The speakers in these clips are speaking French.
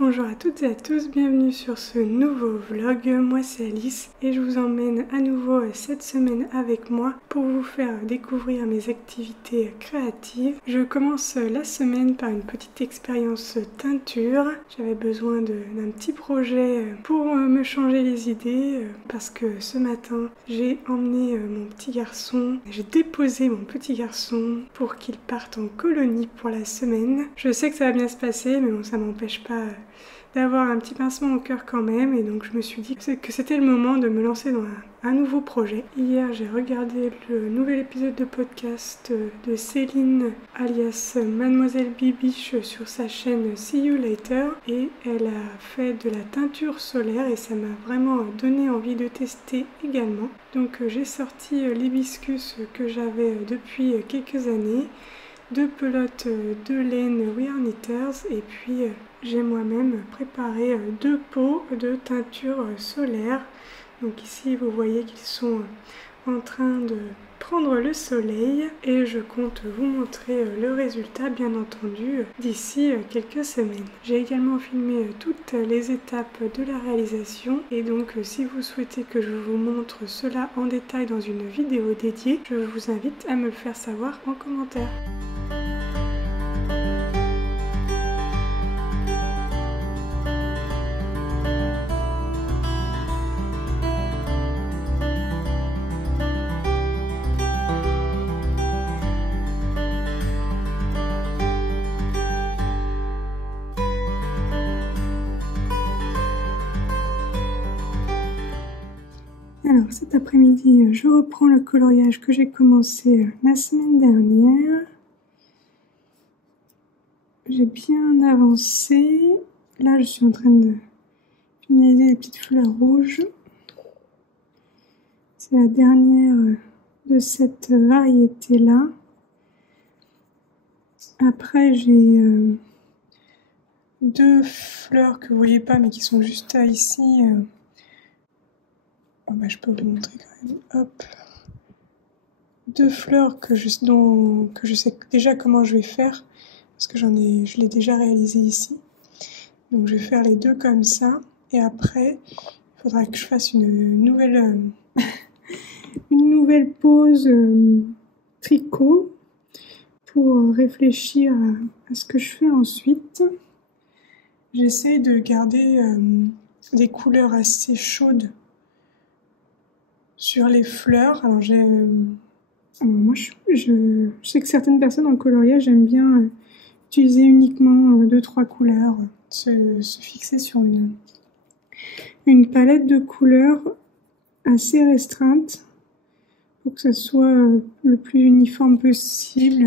Bonjour à toutes et à tous, bienvenue sur ce nouveau vlog. Moi c'est Alice et je vous emmène à nouveau cette semaine avec moi pour vous faire découvrir mes activités créatives. Je commence la semaine par une petite expérience teinture. J'avais besoin d'un petit projet pour me changer les idées parce que ce matin j'ai emmené mon petit garçon, j'ai déposé mon petit garçon pour qu'il parte en colonie pour la semaine. Je sais que ça va bien se passer mais bon, ça m'empêche pas d'avoir un petit pincement au cœur quand même, et donc je me suis dit que c'était le moment de me lancer dans un nouveau projet. Hier j'ai regardé le nouvel épisode de podcast de Céline alias Mademoiselle Bibiche sur sa chaîne See You Later, et elle a fait de la teinture solaire et ça m'a vraiment donné envie de tester également. Donc j'ai sorti l'hibiscus que j'avais depuis quelques années, 2 pelotes de laine We Are Knitters, et puis j'ai moi-même préparé 2 pots de teinture solaire. Donc ici vous voyez qu'ils sont en train de prendre le soleil et je compte vous montrer le résultat bien entendu d'ici quelques semaines. J'ai également filmé toutes les étapes de la réalisation et donc si vous souhaitez que je vous montre cela en détail dans une vidéo dédiée, je vous invite à me le faire savoir en commentaire. Alors cet après-midi, je reprends le coloriage que j'ai commencé la semaine dernière. J'ai bien avancé. Là, je suis en train de finaliser les petites fleurs rouges. C'est la dernière de cette variété-là. Après, j'ai 2 fleurs que vous voyez pas, mais qui sont juste ici. Oh bah, je peux vous montrer quand même. Hop. 2 fleurs que je sais déjà comment je vais faire, parce que je l'ai déjà réalisé ici. Donc je vais faire les 2 comme ça, et après il faudra que je fasse une nouvelle pause tricot pour réfléchir à ce que je fais ensuite. J'essaie de garder des couleurs assez chaudes sur les fleurs. Alors moi je sais que certaines personnes en coloriage aiment bien utiliser uniquement 2-3 couleurs, se fixer sur une palette de couleurs assez restreinte pour que ce soit le plus uniforme possible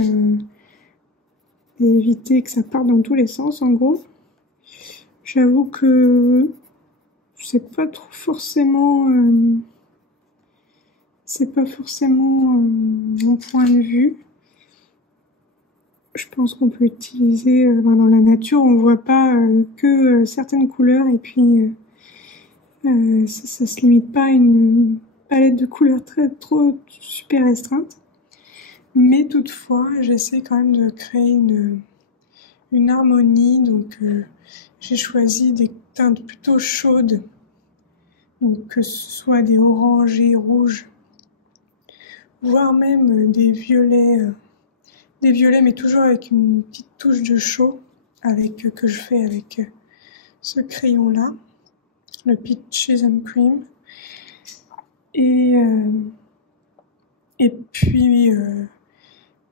et éviter que ça parte dans tous les sens en gros. J'avoue que c'est pas forcément mon point de vue. Je pense qu'on peut utiliser, dans la nature, on voit pas que certaines couleurs, et puis ça se limite pas à une palette de couleurs trop super restreinte. Mais toutefois, j'essaie quand même de créer une harmonie, donc j'ai choisi des teintes plutôt chaudes, donc que ce soit des orangés, rouges, voire même des violets mais toujours avec une petite touche de chaud que je fais avec ce crayon là, le Peaches and Cream, et puis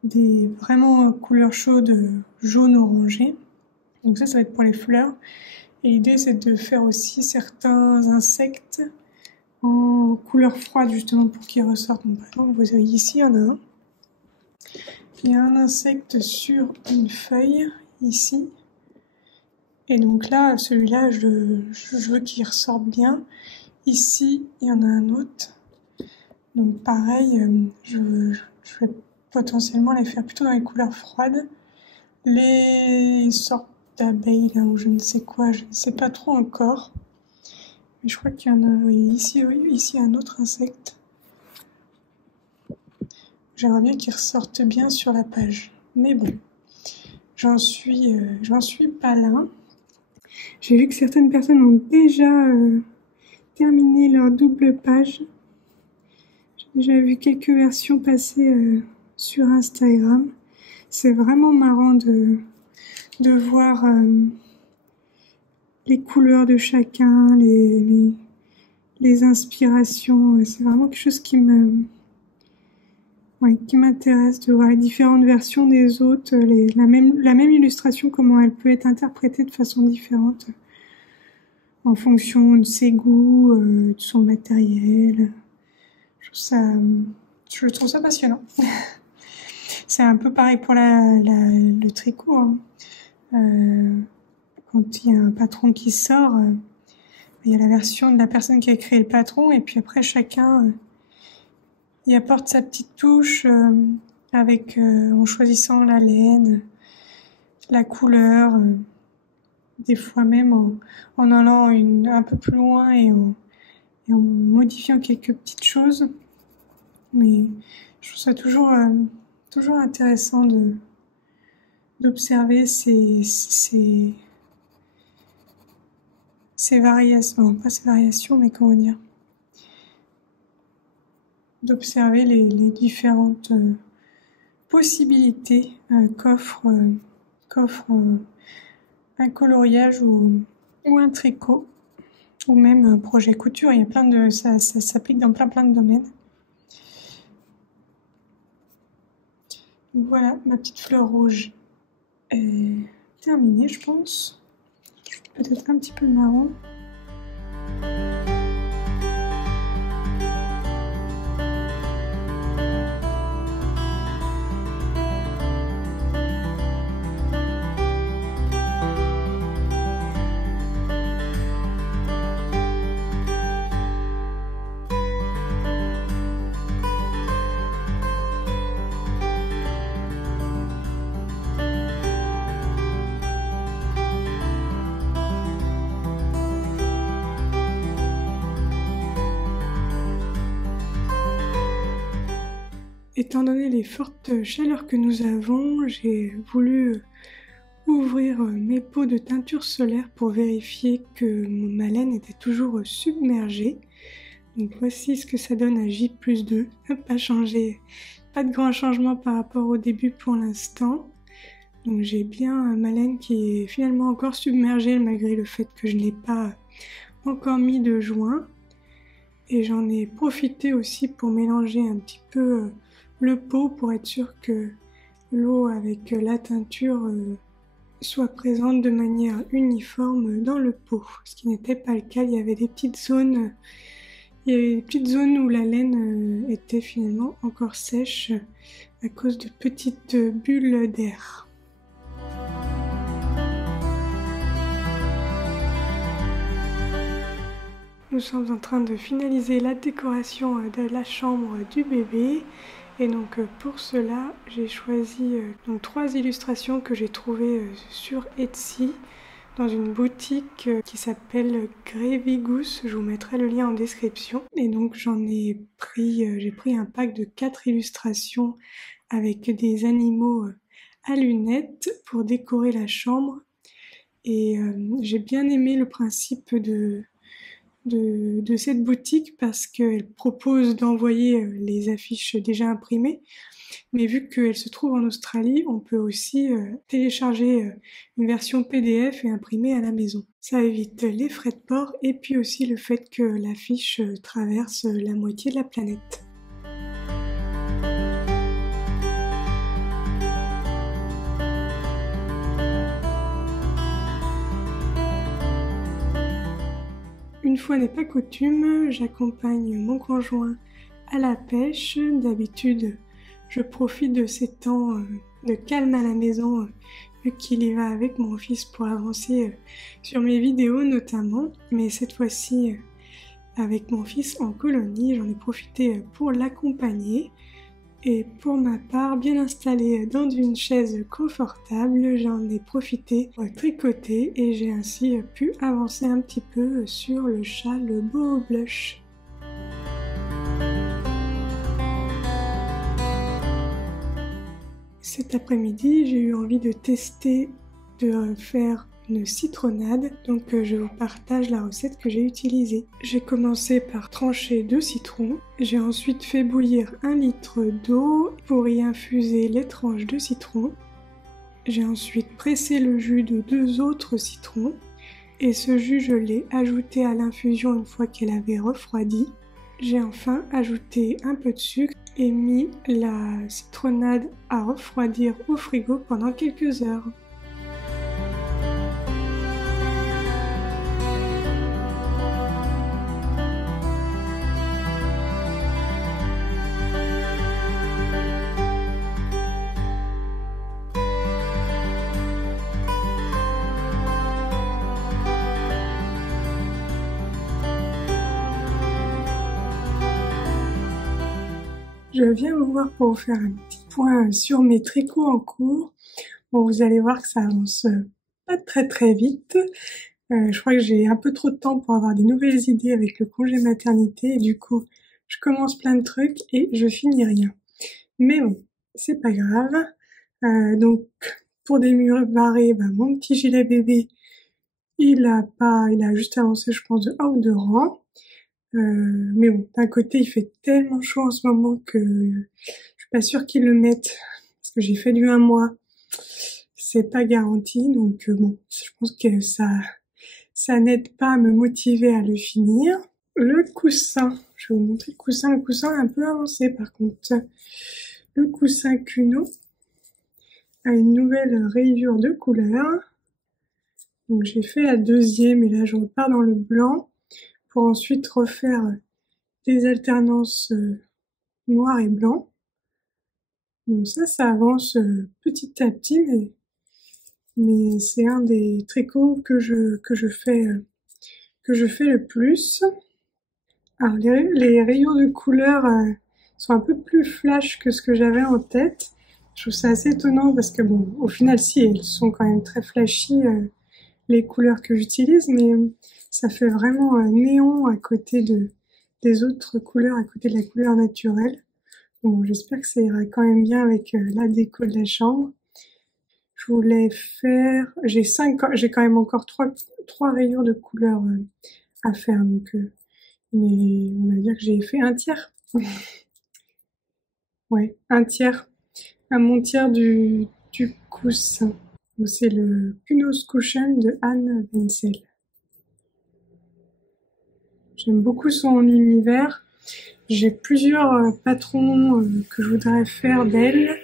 des vraiment couleurs chaudes jaune orangé. Donc ça va être pour les fleurs, et l'idée c'est de faire aussi certains insectes en couleur froide justement pour qu'ils ressortent. Donc, par exemple, vous voyez ici, il y en a un. Il y a un insecte sur une feuille, ici. Et donc là, celui-là, je veux qu'il ressorte bien. Ici, il y en a un autre. Donc pareil, je vais potentiellement les faire plutôt dans les couleurs froides. Les sortes d'abeilles, là, ou je ne sais quoi, je ne sais pas trop encore. Mais je crois qu'il y en a, oui, ici, un autre insecte. J'aimerais bien qu'il ressorte bien sur la page. Mais bon, j'en suis pas là. J'ai vu que certaines personnes ont déjà terminé leur double page. J'ai déjà vu quelques versions passer sur Instagram. C'est vraiment marrant de voir les couleurs de chacun, les inspirations. C'est vraiment quelque chose qui m'intéresse, de voir les différentes versions des autres, la même illustration, comment elle peut être interprétée de façon différente en fonction de ses goûts, de son matériel. Je trouve ça passionnant. C'est un peu pareil pour le tricot, hein. Quand il y a un patron qui sort, il y a la version de la personne qui a créé le patron, et puis après chacun y apporte sa petite touche en choisissant la laine, la couleur, des fois même en allant un peu plus loin et en modifiant quelques petites choses. Mais je trouve ça toujours intéressant d'observer ces variations, pas ces variations, mais comment dire, d'observer les différentes possibilités qu'offre un coloriage ou un tricot, ou même un projet couture. Il y a ça s'applique dans plein de domaines. Donc voilà, ma petite fleur rouge est terminée, je pense. Peut-être un petit peu marron. Étant donné les fortes chaleurs que nous avons, j'ai voulu ouvrir mes pots de teinture solaire pour vérifier que ma laine était toujours submergée. Donc voici ce que ça donne à J+2. Pas de grand changement par rapport au début pour l'instant. Donc j'ai bien ma laine qui est finalement encore submergée malgré le fait que je n'ai pas encore mis de joint. Et j'en ai profité aussi pour mélanger un petit peu le pot pour être sûr que l'eau avec la teinture soit présente de manière uniforme dans le pot, ce qui n'était pas le cas. Il y avait des petites zones où la laine était finalement encore sèche à cause de petites bulles d'air. Nous sommes en train de finaliser la décoration de la chambre du bébé. Et donc pour cela, j'ai choisi 3 illustrations que j'ai trouvées sur Etsy dans une boutique qui s'appelle Grévigoose. Je vous mettrai le lien en description. Et donc j'ai pris un pack de 4 illustrations avec des animaux à lunettes pour décorer la chambre. Et j'ai bien aimé le principe de cette boutique parce qu'elle propose d'envoyer les affiches déjà imprimées, mais vu qu'elle se trouve en Australie, on peut aussi télécharger une version PDF et imprimer à la maison. Ça évite les frais de port et puis aussi le fait que l'affiche traverse la moitié de la planète. Une fois n'est pas coutume, j'accompagne mon conjoint à la pêche. D'habitude, je profite de ces temps de calme à la maison, vu qu'il y va avec mon fils pour avancer sur mes vidéos notamment. Mais cette fois-ci, avec mon fils en colonie, j'en ai profité pour l'accompagner. Et pour ma part, bien installée dans une chaise confortable, j'en ai profité pour tricoter et j'ai ainsi pu avancer un petit peu sur le châle Boho Blush. Cet après-midi, j'ai eu envie de tester de faire une citronnade, donc je vous partage la recette que j'ai utilisée. J'ai commencé par trancher 2 citrons, j'ai ensuite fait bouillir 1 litre d'eau pour y infuser les tranches de citron. J'ai ensuite pressé le jus de 2 autres citrons et ce jus je l'ai ajouté à l'infusion une fois qu'elle avait refroidi. J'ai enfin ajouté un peu de sucre et mis la citronnade à refroidir au frigo pendant quelques heures. Je viens vous voir pour vous faire un petit point sur mes tricots en cours. Bon, vous allez voir que ça avance pas très vite. Je crois que j'ai un peu trop de temps pour avoir des nouvelles idées avec le congé maternité et du coup, je commence plein de trucs et je finis rien. Mais bon, c'est pas grave. Donc, pour démarrer, mon petit gilet bébé, il a juste avancé, je pense, de 1 ou 2 rangs. Mais bon, d'un côté, il fait tellement chaud en ce moment que je suis pas sûre qu'ils le mettent, parce que j'ai fait du 1 mois. C'est pas garanti, donc bon, je pense que ça n'aide pas à me motiver à le finir. Le coussin, je vais vous montrer le coussin est un peu avancé par contre. Le coussin Cuno a une nouvelle rayure de couleur. Donc j'ai fait la deuxième et là je repars dans le blanc pour ensuite refaire des alternances noir et blanc. Donc ça avance petit à petit, mais c'est un des tricots que je fais le plus. Alors les rayons de couleur sont un peu plus flash que ce que j'avais en tête. Je trouve ça assez étonnant parce que bon, au final si, elles sont quand même très flashy les couleurs que j'utilise, mais ça fait vraiment néon à côté des autres couleurs, à côté de la couleur naturelle. Bon, j'espère que ça ira quand même bien avec la déco de la chambre. Je voulais faire, j'ai quand même encore trois rayures de couleurs à faire, donc on va dire que j'ai fait un tiers. Ouais, un tiers, à mon tiers du coussin. C'est le Kunos Cushion de Anne Wenzel. J'aime beaucoup son univers. J'ai plusieurs patrons que je voudrais faire d'elle,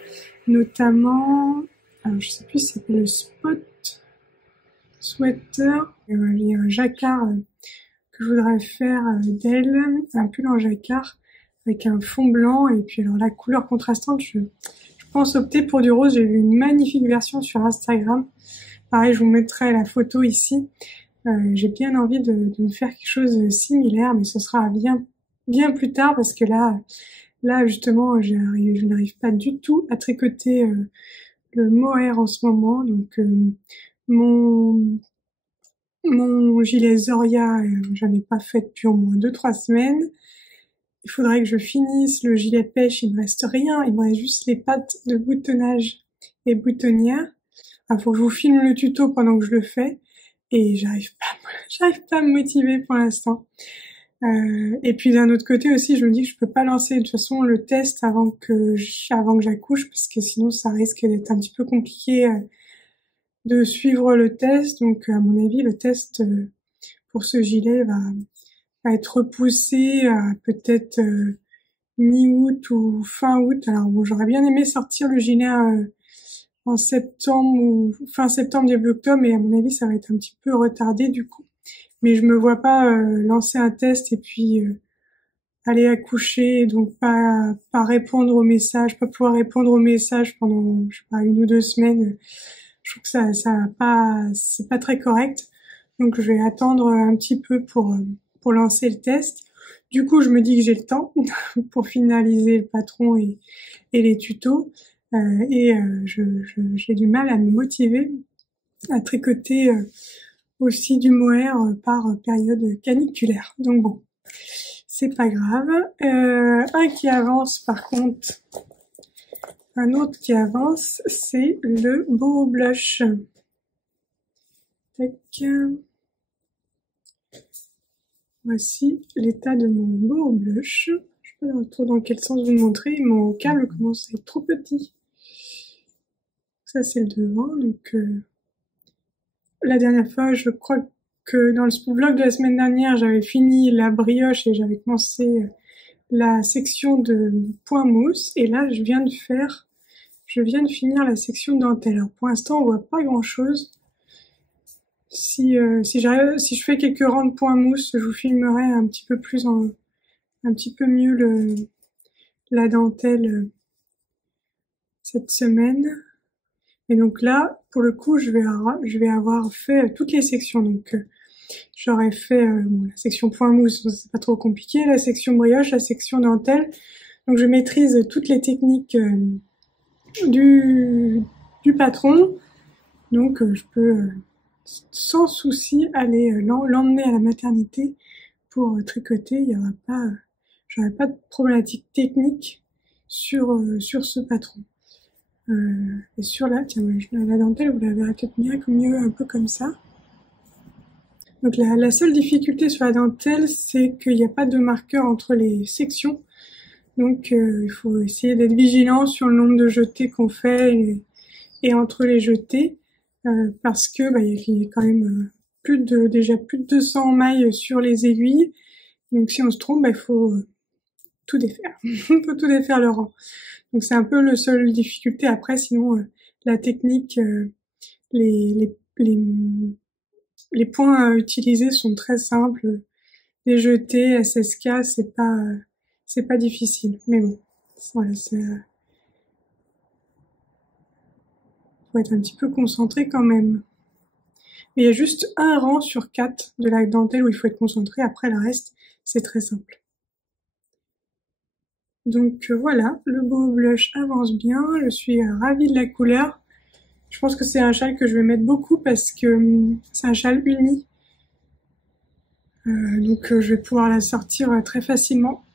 notamment, alors je sais plus si c'est le Spot Sweater. Il y a un jacquard que je voudrais faire d'elle, un pull en jacquard avec un fond blanc et puis alors la couleur contrastante, je pense opter pour du rose. J'ai vu une magnifique version sur Instagram. Pareil, je vous mettrai la photo ici. J'ai bien envie de me faire quelque chose de similaire, mais ce sera bien plus tard parce que là justement, je n'arrive pas du tout à tricoter le mohair en ce moment. Donc mon gilet Zoria, j'en ai pas fait depuis au moins 2-3 semaines. Il faudrait que je finisse le gilet pêche, il me reste rien, il me reste juste les pattes de boutonnage et boutonnière. Il faut que je vous filme le tuto pendant que je le fais et j'arrive pas à me motiver pour l'instant. Et puis d'un autre côté aussi, je me dis que je peux pas lancer de toute façon le test avant que j'accouche parce que sinon ça risque d'être un petit peu compliqué de suivre le test. Donc à mon avis, le test pour ce gilet va être repoussé à peut-être mi-août ou fin août. Alors bon, j'aurais bien aimé sortir le gilet en septembre ou fin septembre, début octobre, mais à mon avis, ça va être un petit peu retardé du coup. Mais je me vois pas lancer un test et puis aller accoucher, et donc pas répondre aux messages, pas pouvoir répondre aux messages pendant, je sais pas, 1 ou 2 semaines. Je trouve que c'est pas très correct. Donc je vais attendre un petit peu pour lancer le test. Du coup, je me dis que j'ai le temps pour finaliser le patron et les tutos. J'ai du mal à me motiver à tricoter aussi du mohair par période caniculaire. Donc bon, c'est pas grave. Un qui avance par contre, un autre qui avance, c'est le Boho Blush. Tac. Voici l'état de mon beau blush. Je sais pas trop dans quel sens vous le montrer. Mon câble commence à être trop petit. Ça c'est le devant. Donc la dernière fois, je crois que dans le vlog de la semaine dernière, j'avais fini la brioche et j'avais commencé la section de point mousse. Et là, je viens de finir la section dentelle. Alors pour l'instant, on voit pas grand chose. Si je fais quelques rangs de point mousse, je vous filmerai un petit peu mieux la dentelle cette semaine. Et donc là, pour le coup, je vais avoir fait toutes les sections. Donc j'aurais fait la section point mousse, c'est pas trop compliqué, la section brioche, la section dentelle. Donc je maîtrise toutes les techniques du patron. Donc je peux sans souci aller l'emmener à la maternité pour tricoter. J'aurais pas de problématique technique sur ce patron. Et sur la dentelle, vous la verrez peut-être mieux un peu comme ça. Donc la seule difficulté sur la dentelle, c'est qu'il n'y a pas de marqueur entre les sections. Donc il faut essayer d'être vigilant sur le nombre de jetés qu'on fait et entre les jetés. Parce que il y a quand même déjà plus de 200 mailles sur les aiguilles. Donc si on se trompe, il faut tout défaire. Il faut tout défaire le rang. Donc c'est un peu la seule difficulté. Après, sinon, la technique, les points à utiliser sont très simples. Les jetés, SSK, c'est pas difficile. Mais bon, voilà, faut être un petit peu concentré quand même. Mais il y a juste un rang sur 4 de la dentelle où il faut être concentré. Après, le reste, c'est très simple. Donc voilà, le beau blush avance bien. Je suis ravie de la couleur. Je pense que c'est un châle que je vais mettre beaucoup parce que c'est un châle uni. Donc je vais pouvoir la sortir très facilement.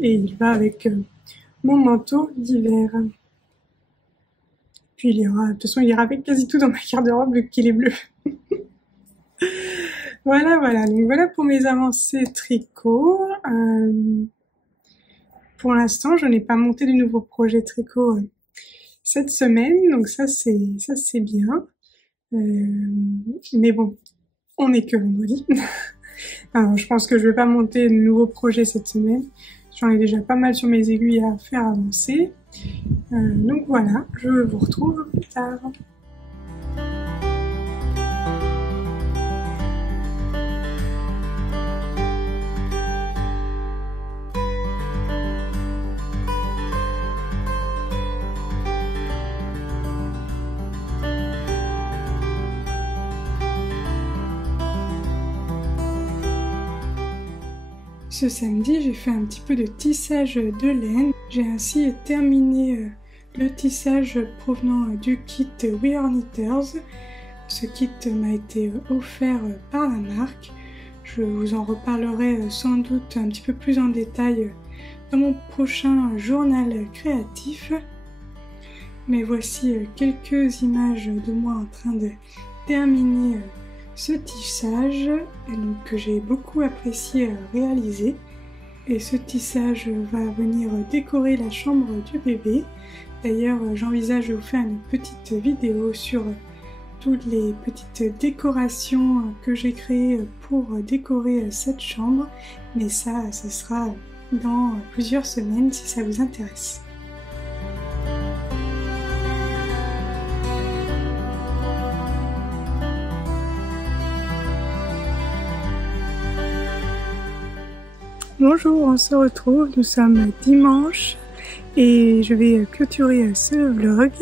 Et il va avec mon manteau d'hiver. Puis de toute façon il ira avec quasi tout dans ma garde-robe vu qu'il est bleu. Voilà. Donc voilà pour mes avancées tricot. Pour l'instant, je n'ai pas monté de nouveau projet tricot cette semaine, donc ça c'est bien. Mais bon, on n'est que vendredi. Alors, je pense que je vais pas monter de nouveaux projets cette semaine. J'en ai déjà pas mal sur mes aiguilles à faire avancer. Donc voilà, je vous retrouve plus tard. Ce samedi, j'ai fait un petit peu de tissage de laine. J'ai ainsi terminé le tissage provenant du kit We Are Knitters. Ce kit m'a été offert par la marque. Je vous en reparlerai sans doute un petit peu plus en détail dans mon prochain journal créatif. Mais voici quelques images de moi en train de terminer ce tissage que j'ai beaucoup apprécié réaliser. Et ce tissage va venir décorer la chambre du bébé. D'ailleurs, j'envisage de vous faire une petite vidéo sur toutes les petites décorations que j'ai créées pour décorer cette chambre. Mais ça, ce sera dans plusieurs semaines si ça vous intéresse. Bonjour, on se retrouve, nous sommes dimanche et je vais clôturer ce vlog.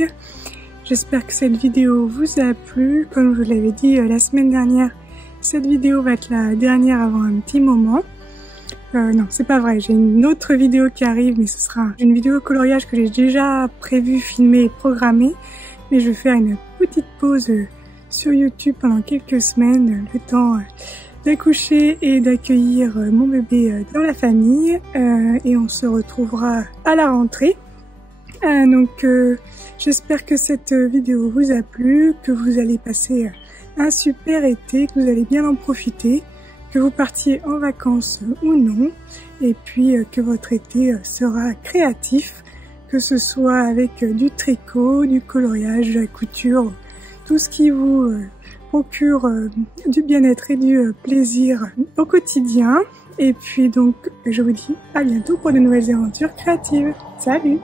J'espère que cette vidéo vous a plu. Comme je vous l'avais dit la semaine dernière, cette vidéo va être la dernière avant un petit moment. Non, c'est pas vrai, j'ai une autre vidéo qui arrive, mais ce sera une vidéo coloriage que j'ai déjà prévu, filmer et programmer. Mais je vais faire une petite pause sur YouTube pendant quelques semaines, le temps d'accoucher et d'accueillir mon bébé dans la famille et on se retrouvera à la rentrée. Donc j'espère que cette vidéo vous a plu, que vous allez passer un super été, que vous allez bien en profiter, que vous partiez en vacances ou non, et puis que votre été sera créatif, que ce soit avec du tricot, du coloriage, de la couture, tout ce qui vous procure du bien-être et du plaisir au quotidien. Et puis donc je vous dis à bientôt pour de nouvelles aventures créatives. Salut!